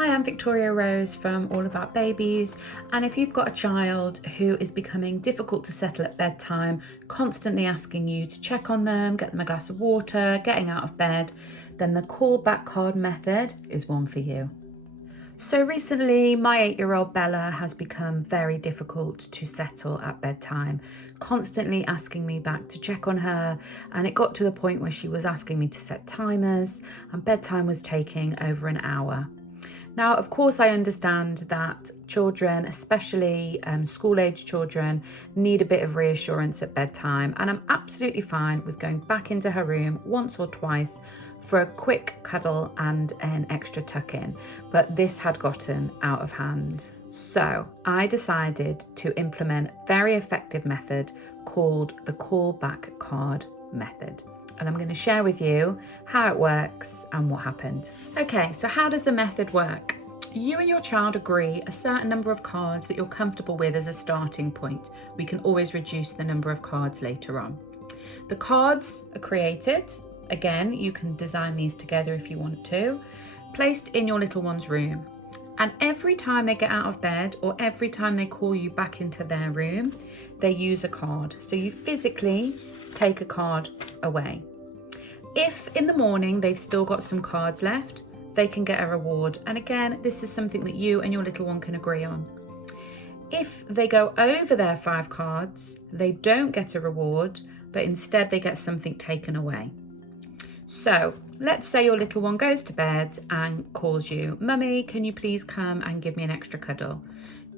Hi, I'm Victoria Rose from All About Babies, and if you've got a child who is becoming difficult to settle at bedtime, constantly asking you to check on them, get them a glass of water, getting out of bed, then the callback card method is one for you. So recently, my 8-year-old Bella has become very difficult to settle at bedtime, constantly asking me back to check on her, and it got to the point where she was asking me to set timers, and bedtime was taking over an hour. Now, of course, I understand that children, especially school-age children, need a bit of reassurance at bedtime, and I'm absolutely fine with going back into her room once or twice for a quick cuddle and an extra tuck-in, but this had gotten out of hand. So I decided to implement a very effective method called the callback card method. And I'm going to share with you how it works and what happened. Okay, so how does the method work? You and your child agree a certain number of cards that you're comfortable with as a starting point. We can always reduce the number of cards later on. The cards are created. Again, you can design these together if you want to, placed in your little one's room. And every time they get out of bed or every time they call you back into their room, they use a card. So you physically take a card away. If in the morning they've still got some cards left, they can get a reward. And again, this is something that you and your little one can agree on. If they go over their 5 cards, they don't get a reward, but instead they get something taken away. So let's say your little one goes to bed and calls you, "Mummy, can you please come and give me an extra cuddle?"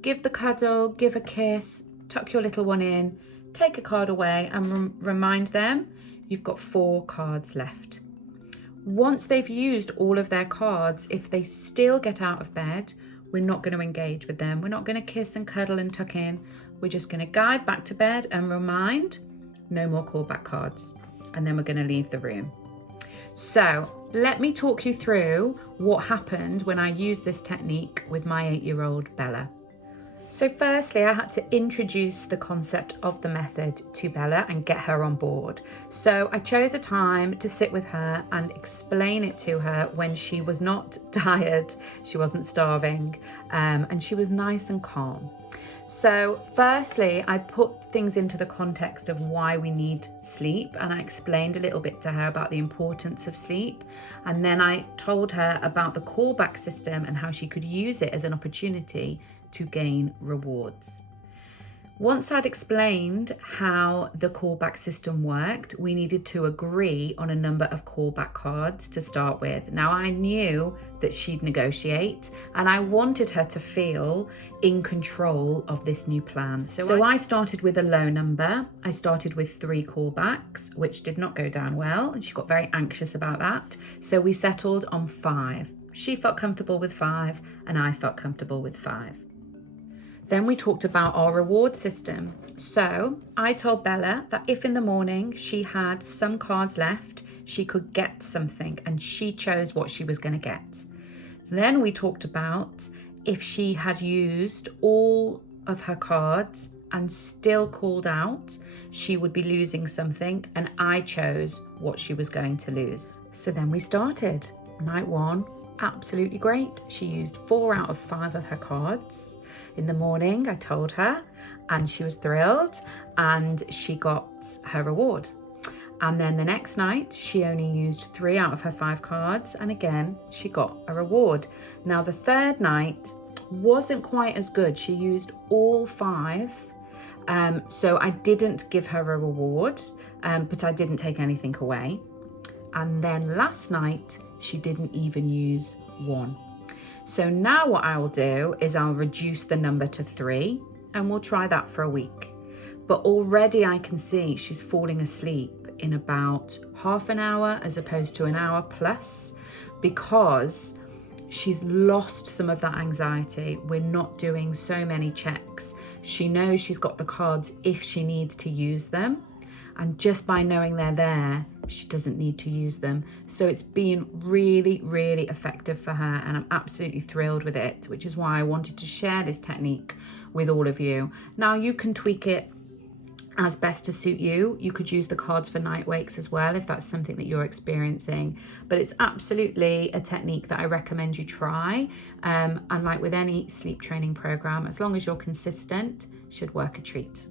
Give the cuddle, give a kiss, tuck your little one in, take a card away and remind them you've got 4 cards left. Once they've used all of their cards, if they still get out of bed, we're not going to engage with them. We're not going to kiss and cuddle and tuck in. We're just going to guide back to bed and remind, no more callback cards. And then we're going to leave the room. So let me talk you through what happened when I used this technique with my 8-year-old Bella. So firstly, I had to introduce the concept of the method to Bella and get her on board. So I chose a time to sit with her and explain it to her when she was not tired, she wasn't starving, and she was nice and calm. So firstly, I put things into the context of why we need sleep, and I explained a little bit to her about the importance of sleep. And then I told her about the callback system and how she could use it as an opportunity to gain rewards. Once I'd explained how the callback system worked, we needed to agree on a number of callback cards to start with. Now, I knew that she'd negotiate and I wanted her to feel in control of this new plan. So I started with a low number. I started with 3 callbacks, which did not go down well, and she got very anxious about that. So we settled on 5. She felt comfortable with 5 and I felt comfortable with 5. Then we talked about our reward system. So I told Bella that if in the morning she had some cards left, she could get something, and she chose what she was going to get. Then we talked about if she had used all of her cards and still called out, she would be losing something, and I chose what she was going to lose. So then we started. Night 1, absolutely great. She used 4 out of 5 of her cards. In the morning, I told her, and she was thrilled, and she got her reward. And then the next night, she only used 3 out of her 5 cards, and again, she got a reward. Now, the third night wasn't quite as good. She used all 5, so I didn't give her a reward, but I didn't take anything away. And then last night, she didn't even use 1. So now what I will do is I'll reduce the number to 3, and we'll try that for a week. But already I can see she's falling asleep in about half an hour as opposed to an hour plus, because she's lost some of that anxiety. We're not doing so many checks. She knows she's got the cards if she needs to use them. And just by knowing they're there, she doesn't need to use them. So it's been really, really effective for her, and I'm absolutely thrilled with it, which is why I wanted to share this technique with all of you. Now, you can tweak it as best to suit you. You could use the cards for night wakes as well if that's something that you're experiencing, but it's absolutely a technique that I recommend you try. And like with any sleep training program, as long as you're consistent, should work a treat.